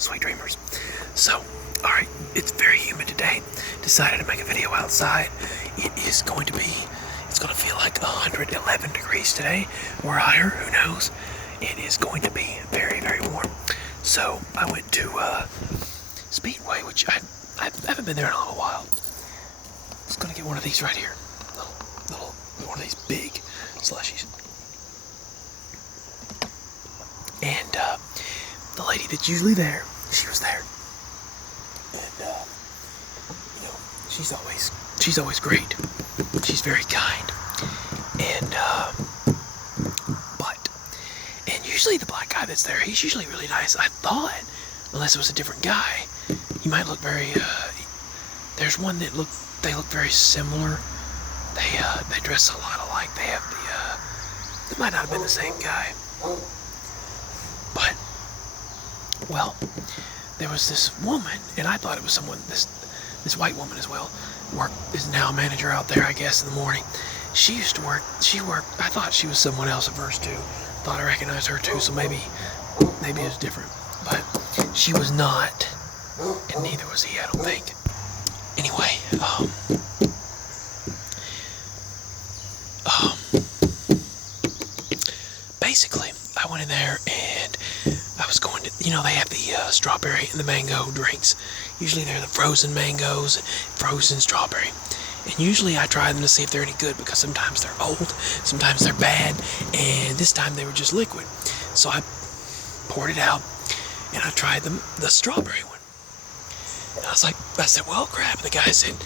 sweet dreamers. So, alright, it's very humid today. Decided to make a video outside. It's going to feel like 111 degrees today, or higher, who knows. It is going to be very, very warm. So, I went to Speedway, which I haven't been there in a little while. I was going to get one of these right here. One of these big slushies. And the lady that's usually there, she was there. And she's always great. She's very kind. And usually the black guy that's there, he's usually really nice. I thought, unless it was a different guy, he might look very. There's one that look very similar. They dress a lot alike. They have it might not have been the same guy. But, well, there was this woman, and I thought it was someone, this white woman as well, is now a manager out there, I guess, in the morning. She used to work, I thought she was someone else at first too. Thought I recognized her too, so maybe it was different. But she was not, and neither was he, I don't think. Anyway, basically, I went in there and I was going to, they have the strawberry and the mango drinks. Usually they're the frozen mangoes, frozen strawberry. And usually I try them to see if they're any good, because sometimes they're old, sometimes they're bad, and this time they were just liquid. So I poured it out and I tried the strawberry one. And I said, well, crap. And the guy said,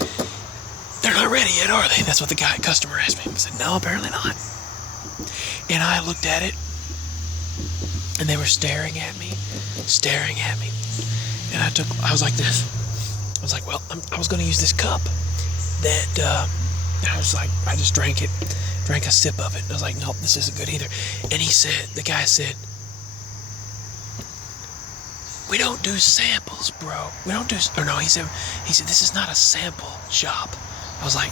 they're not ready yet, are they? That's what the customer asked me. I said, no, apparently not. And I looked at it, and they were staring at me. And I was like this. I was like, well, I was going to use this cup that, I just drank a sip of it. And I was like, nope, this isn't good either. And the guy said, we don't do samples, bro. We don't do, or no, he said, this is not a sample shop. I was like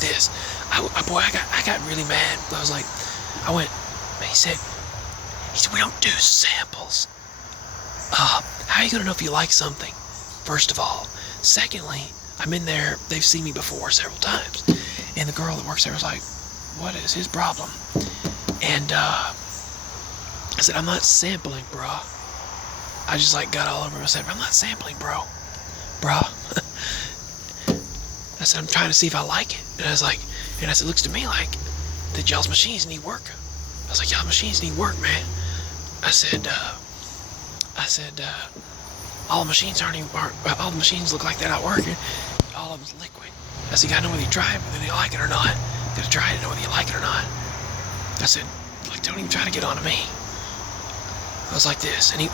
this. I got really mad. He said, we don't do samples. How are you going to know if you like something? First of all. Secondly, I'm in there, they've seen me before several times. And the girl that works there was like, what is his problem? And I said, I'm not sampling, bro. I just got all over him. I said, I'm not sampling, bro. I said, I'm trying to see if I like it. And I said, looks to me like that y'all's machines need work. I was like, y'all machines need work, man. I said, all the machines look like they're not working. All of them's liquid. I said, you gotta know whether you try it, whether you like it or not. You gotta try it to know whether you like it or not. I said, don't even try to get onto me. I was like this, and he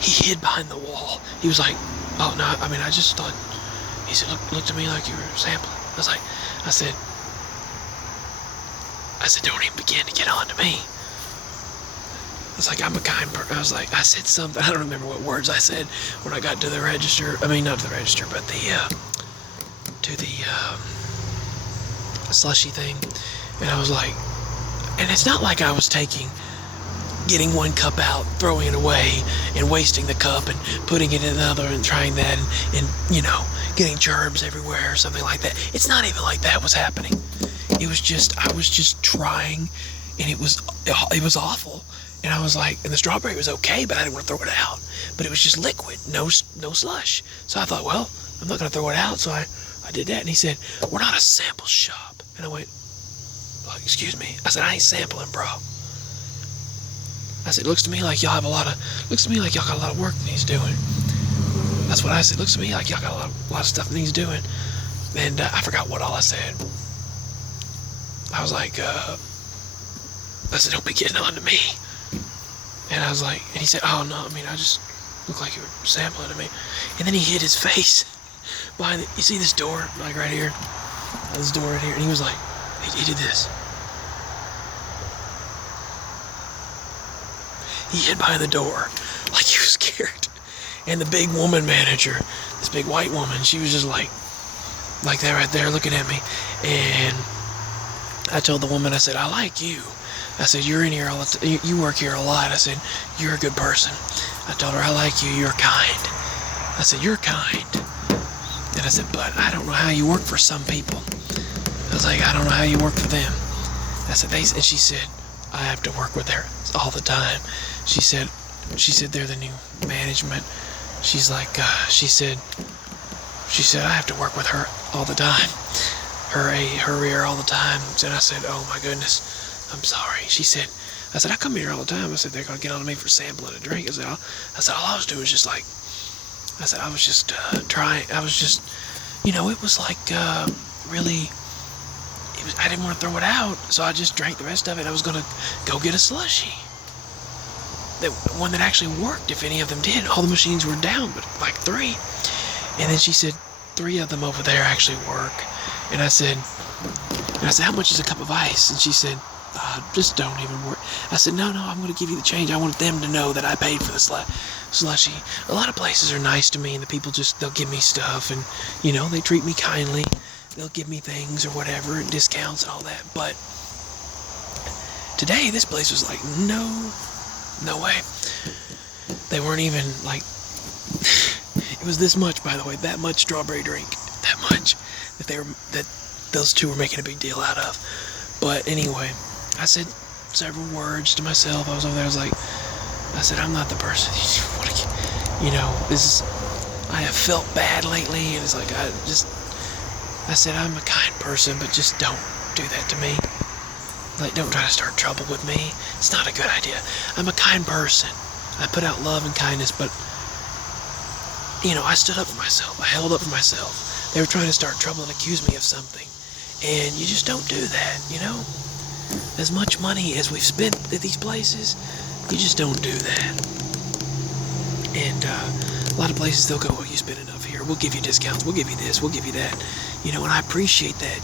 hid behind the wall. He was like, oh no, I just thought. He said, look to me like you were sampling. I said, don't even begin to get onto me. I was like, I'm a kind person. I said something. I don't remember what words I said when I got to the register. Not to the register, but to the slushy thing. And I was like, and it's not like I was getting one cup out, throwing it away, and wasting the cup and putting it in another and trying that and getting germs everywhere or something like that. It's not even like that was happening. I was just trying, and it was awful. And I was like, and the strawberry was okay, but I didn't want to throw it out. But it was just liquid, no slush. So I thought, well, I'm not going to throw it out. So I did that. And he said, we're not a sample shop. And I went, excuse me. I said, I ain't sampling, bro. I said, looks to me like y'all got a lot of work that needs doing. That's what I said. Looks to me like y'all got a lot of stuff that needs doing. And I forgot what all I said. I was like, I said, don't be getting on to me. And I was like, and he said, oh no, I just look like you were sampling to me. And then he hid his face behind it. You see this door, right here? This door right here. And he was like, he did this. He hid behind the door like he was scared. And the big woman manager, this big white woman, she was just like that right there looking at me. And I told the woman, I said, I like you. I said, you're in here all the time. You work here a lot. I said, you're a good person. I told her, I like you. You're kind. I said, you're kind. And I said, but I don't know how you work for some people. I was like, I don't know how you work for them. I said, and she said, I have to work with her all the time. She said they're the new management. She's like, she said I have to work with her all the time. Her here all the time. And I said, oh my goodness, I'm sorry. I said, I come here all the time. I said, they're going to get on to me for sampling a drink. I said, all I was doing was just like, I was just trying. I was just, it was like really, I didn't want to throw it out. So I just drank the rest of it. I was going to go get a slushie. One that actually worked, if any of them did. All the machines were down, but like 3. And then she said, 3 of them over there actually work. And I said, how much is a cup of ice? And she said, just don't even worry. I said, no, I'm going to give you the change. I want them to know that I paid for the slushie. A lot of places are nice to me, and the people they'll give me stuff, and, they treat me kindly. They'll give me things or whatever, and discounts and all that. But today, this place was like, no way. They weren't even like, it was this much, by the way, that much strawberry drink, that much, that those two were making a big deal out of. But anyway, I said several words to myself. I was over there, I said, I'm not the person, I have felt bad lately, and it's like, I said, I'm a kind person, but just don't do that to me. Like, don't try to start trouble with me. It's not a good idea. I'm a kind person. I put out love and kindness, but, I stood up for myself. I held up for myself. They were trying to start trouble and accuse me of something. And you just don't do that, As much money as we've spent at these places, you just don't do that. And a lot of places, they'll go, well, you spent enough here. We'll give you discounts. We'll give you this. We'll give you that. And I appreciate that,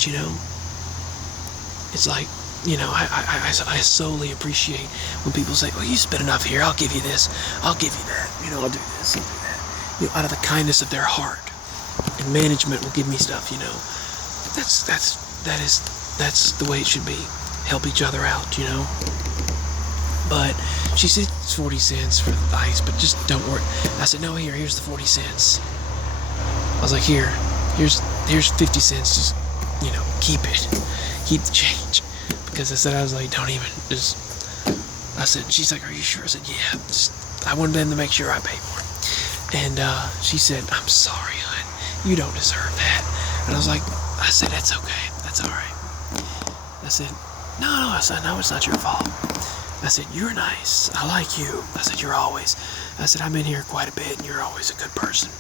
It's like, I solely appreciate when people say, well, you spent enough here. I'll give you this. I'll give you that. I'll do this. I'll do that. Out of the kindness of their heart. And management will give me stuff, That's the way it should be. Help each other out, But she said it's 40 cents for the ice, but just don't worry. I said, no, here's the 40 cents. I was like, here's 50 cents. Just, keep it. Keep the change. Because I was like, don't even, I said, she's like, are you sure? I said, yeah. I wanted them to make sure I paid for it. And she said, I'm sorry, hon. You don't deserve that. And I said, that's okay. That's all right. I said, no. I said, no, it's not your fault. I said, you're nice. I like you. I said, I said, I'm in here quite a bit, and you're always a good person.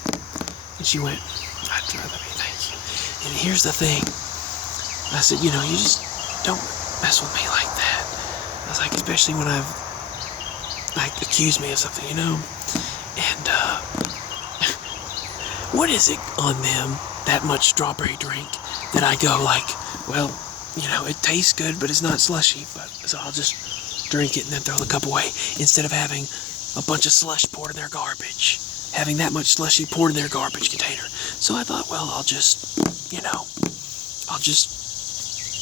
And she went, I'd rather be, thank you. And here's the thing. I said, you just don't mess with me like that. I was like, especially when accuse me of something, And, what is it on them, that much strawberry drink, that I go like, well, it tastes good, but it's not slushy, so I'll just drink it and then throw the cup away, instead of having a bunch of slush poured in their garbage, having that much slushy poured in their garbage container. So I thought, well, I'll just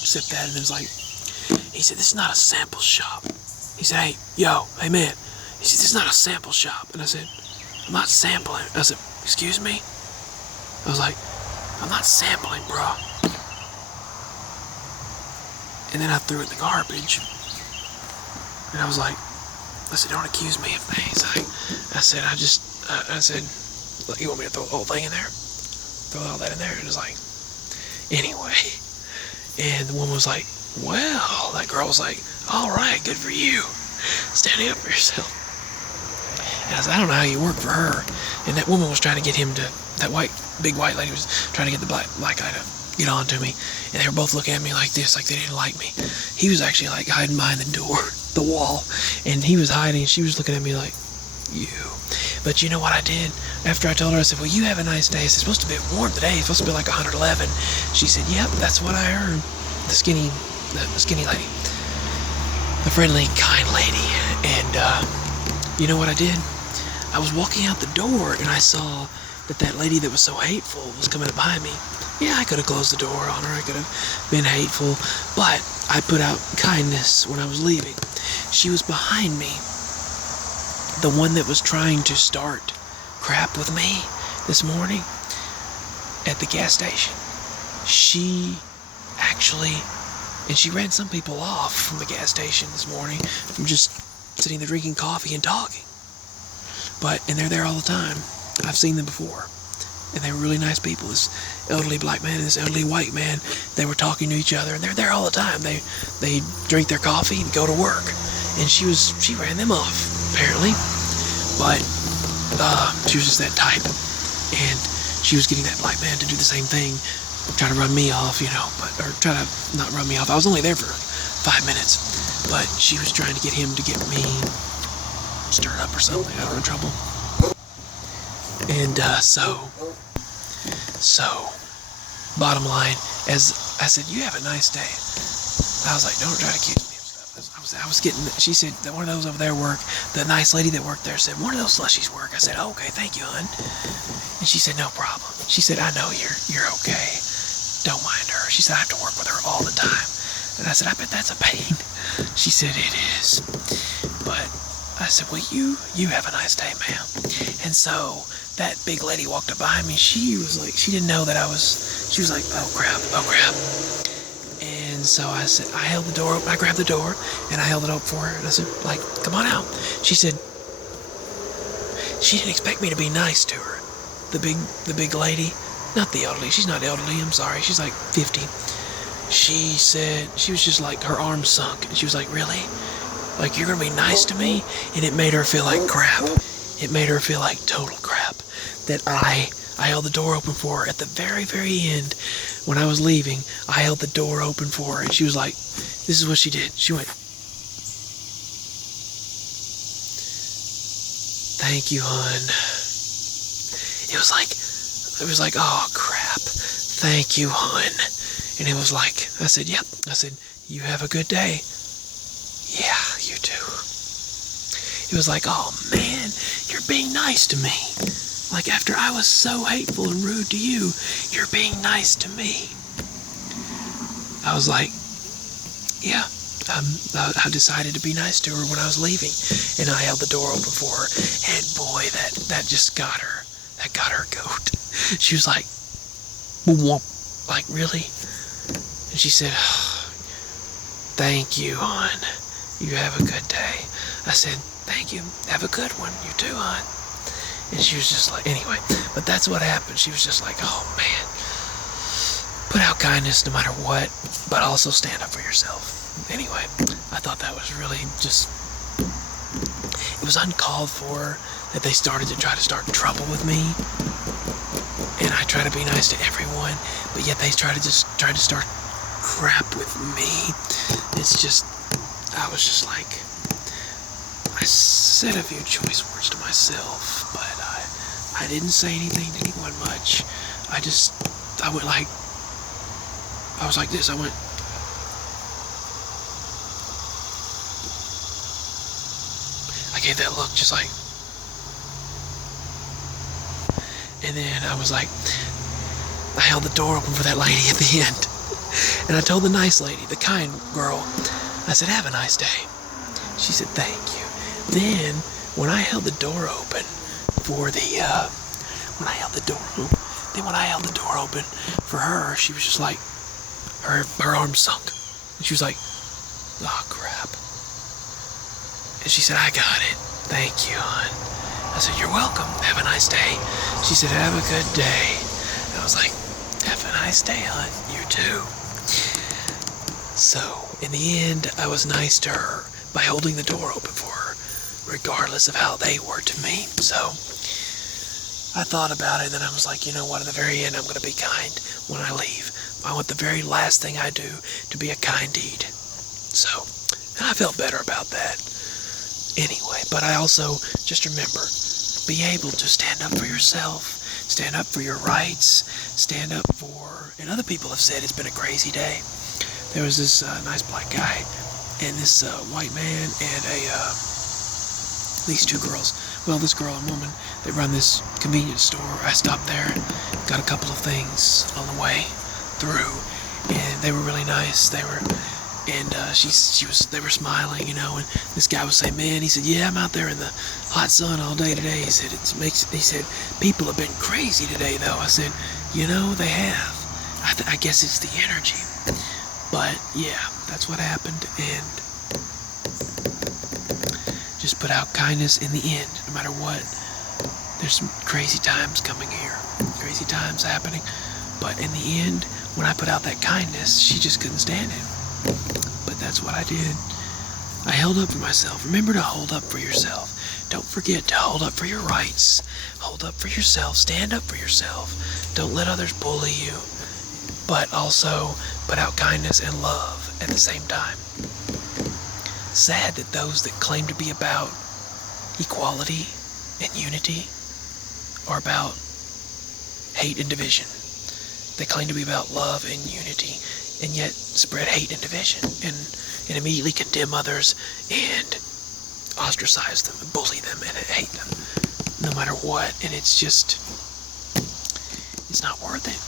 sip that, and it was like, he said, this is not a sample shop. He said, hey man, he said, this is not a sample shop. And I said, I'm not sampling. I said, excuse me? I was like, I'm not sampling, bro. And then I threw it in the garbage. And I said, don't accuse me of things. I said, you want me to throw the whole thing in there? Throw all that in there? And it was like, anyway. And the woman was like, well, that girl was like, all right, good for you. Standing up for yourself. And I said, I don't know how you work for her. And that woman was trying to get him to, big white lady was trying to get the black guy to get on to me. And they were both looking at me like this, like they didn't like me. He was actually like hiding behind the door, the wall. And he was hiding, and she was looking at me like, you. But you know what I did? After I told her, I said, well, you have a nice day. It's supposed to be warm today. It's supposed to be like 111. She said, yep, that's what I heard. The skinny lady. The friendly, kind lady. And, you know what I did? I was walking out the door, and I saw that lady that was so hateful was coming up behind me. Yeah, I could have closed the door on her. I could have been hateful. But I put out kindness when I was leaving. She was behind me. The one that was trying to start crap with me this morning at the gas station. She actually, and she ran some people off from the gas station this morning from just sitting there drinking coffee and talking. And they're there all the time. I've seen them before. And they were really nice people. This elderly black man and this elderly white man, they were talking to each other, and they're there all the time. They drink their coffee and go to work. And she ran them off, apparently. But she was just that type. And she was getting that black man to do the same thing, try to run me off, or try to not run me off. I was only there for 5 minutes, but she was trying to get him to get me stirred up or something. I got in trouble. And so bottom line, as I said, you have a nice day. I was like, don't try to accuse me of stuff. I was getting, she said that one of those over there work, the nice lady that worked there said, one of those slushies work. I said, oh, okay, thank you, hon. And she said, no problem. She said, I know you're okay. Don't mind her. She said, I have to work with her all the time. And I said, I bet that's a pain. She said, it is. But I said, well, you have a nice day, ma'am. And so that big lady walked up behind me. She was like, she didn't know that she was like, oh crap. And so I said, I held the door open. I grabbed the door and I held it open for her. And I said, like, come on out. She said, she didn't expect me to be nice to her. The big lady, not the elderly. She's not elderly. I'm sorry. She's like 50. She said, she was just like, her arms sunk. And she was like, really? Like, you're going to be nice to me? And it made her feel like crap. It made her feel like total crap. That I held the door open for her at the very, very end. When I was leaving, I held the door open for her. And she was like, this is what she did. She went, thank you, hon. It was like, oh, crap. Thank you, hon. And it was like, I said, yep. I said, you have a good day. Yeah, you too. It was like, oh man, you're being nice to me. Like, after I was so hateful and rude to you, you're being nice to me. I was like, yeah, I decided to be nice to her when I was leaving, and I held the door open for her, and boy, that just got her. That got her goat. She was like, whoop, like, really? And she said, thank you, hon. You have a good day. I said, thank you. Have a good one. You too, hon. And she was just like, anyway, but that's what happened. She was just like, oh, man. Put out kindness no matter what, but also stand up for yourself. Anyway, I thought that was really just, it was uncalled for that they started to try to start trouble with me. And I try to be nice to everyone, but yet they try to start crap with me. It's just, I was just like, I said a few choice words to myself, but I didn't say anything to anyone much. I went like, I was like this, I went, I gave that look just like, and then I was like, I held the door open for that lady at the end. And I told the nice lady, the kind girl, I said, have a nice day. She said, thank you. Then, when I held the door open for when I held the door open for her, she was just like, her arms sunk. And she was like, oh, crap. And she said, I got it. Thank you, hon. I said, you're welcome. Have a nice day. She said, have a good day. And I was like, have a nice day, hon. You too. So, in the end, I was nice to her by holding the door open for her, regardless of how they were to me. So, I thought about it, and then I was like, you know what, at the very end, I'm going to be kind when I leave. I want the very last thing I do to be a kind deed. So, and I felt better about that. Anyway, but I also, just remember, be able to stand up for yourself, stand up for your rights, stand up for, and other people have said it's been a crazy day. There was this nice black guy and this white man and these two girls. Well, this girl and woman, they run this convenience store. I stopped there, got a couple of things on the way through, and they were really nice. And they were smiling, you know, and this guy was saying, man, he said, yeah, I'm out there in the hot sun all day today. He said, he said, people have been crazy today, though. I said, you know, they have. I guess it's the energy. But, yeah, that's what happened, and just put out kindness in the end, no matter what. There's some crazy times coming here, crazy times happening, but in the end, when I put out that kindness, she just couldn't stand it. But that's what I did. I held up for myself. Remember to hold up for yourself. Don't forget to hold up for your rights. Hold up for yourself. Stand up for yourself. Don't let others bully you. But also put out kindness and love at the same time. Sad that those that claim to be about equality and unity are about hate and division. They claim to be about love and unity, and yet spread hate and division, and immediately condemn others and ostracize them and bully them and hate them no matter what. And it's not worth it.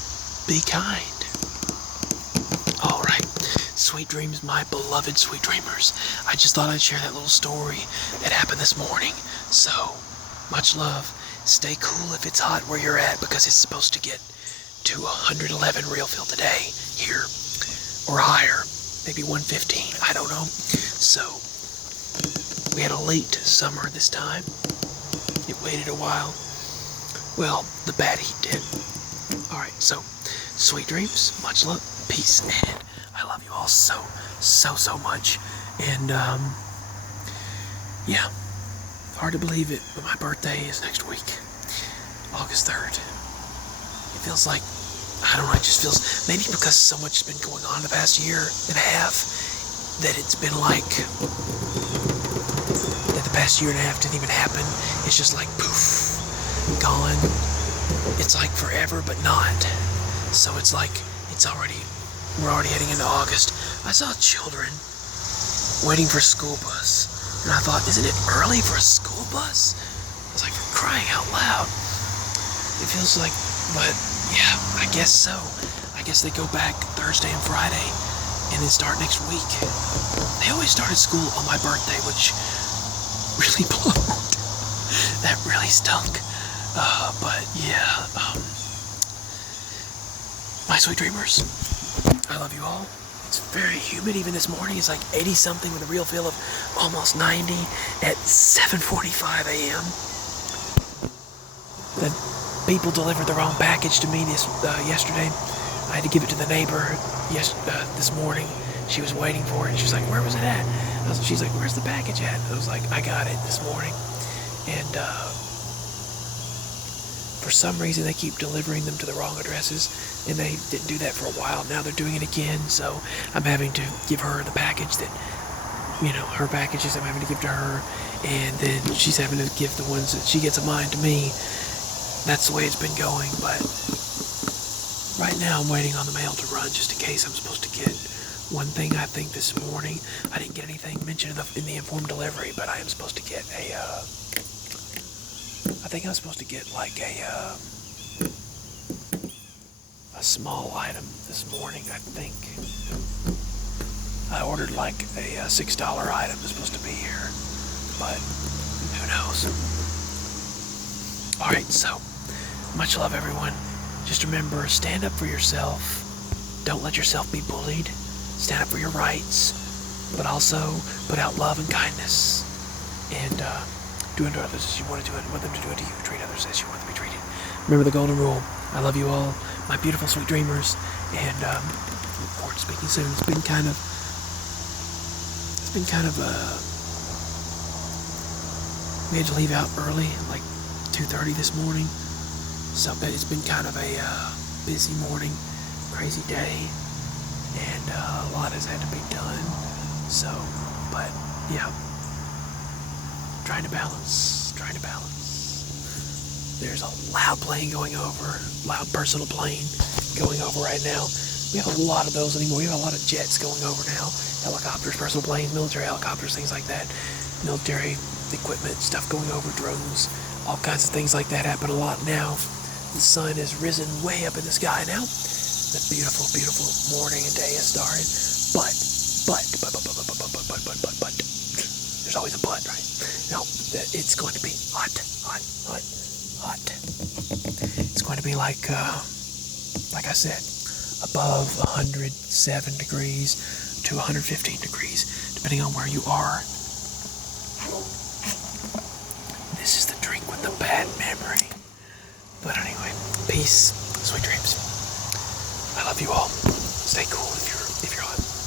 Be kind. All right, sweet dreams, my beloved sweet dreamers. I just thought I'd share that little story that happened this morning. So much love. Stay cool if it's hot where you're at, because it's supposed to get to 111 real feel today here, or higher, maybe 115, I don't know. So we had a late summer this time. It waited a while. Well, the bad heat did. Alright, so sweet dreams, much love, peace, and I love you all so much. And yeah, hard to believe it, but my birthday is next week, August 3rd. It feels like, I don't know, it just feels, maybe because so much has been going on the past year and a half, that it's been like, that the past year and a half didn't even happen. It's just like, poof, gone. It's like forever, but not. So it's like, we're already heading into August. I saw children waiting for a school bus, and I thought, isn't it early for a school bus? I was like, for crying out loud. It feels like, but yeah, I guess so. I guess they go back Thursday and Friday and then start next week. They always started school on my birthday, which really blowed. That really stunk. But yeah, my sweet dreamers, I love you all. It's very humid even this morning. It's like 80 something with a real feel of almost 90 at 7:45 a.m. The people delivered the wrong package to me yesterday. I had to give it to the neighbor this morning. She was waiting for it. She was like, where was it at? She's like, where's the package at? I was like, I got it this morning. And for some reason, they keep delivering them to the wrong addresses, and they didn't do that for a while. Now they're doing it again, so I'm having to give her the package that, her packages I'm having to give to her, and then she's having to give the ones that she gets of mine to me. That's the way it's been going, but right now I'm waiting on the mail to run just in case I'm supposed to get one thing. I think this morning, I didn't get anything mentioned in the informed delivery, but I am supposed to get I think I'm supposed to get like a small item this morning, I think. I ordered like a $6 item that's supposed to be here, but who knows. Alright, so, much love everyone. Just remember, stand up for yourself. Don't let yourself be bullied. Stand up for your rights, but also put out love and kindness. And do unto others as you want to do it, and want them to do it to you. Treat others as you want to be treated. Remember the golden rule. I love you all, my beautiful sweet dreamers, and look forward to speaking soon. It's been kind of we had to leave out early, like 2:30 this morning. So it's been kind of a busy morning, crazy day, and a lot has had to be done. So, but yeah. Trying to balance. There's a loud plane going over, loud personal plane going over right now. We have a lot of those anymore. We have a lot of jets going over now. Helicopters, personal planes, military helicopters, things like that. Military equipment, stuff going over, drones, all kinds of things like that happen a lot now. The sun has risen way up in the sky now. The beautiful, beautiful morning and day has started. But but. There's always a but, right? No, it's going to be hot. It's going to be like I said, above 107 degrees to 115 degrees, depending on where you are. This is the drink with the bad memory. But anyway, peace, sweet dreams. I love you all. Stay cool.